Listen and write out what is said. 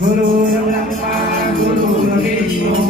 Guru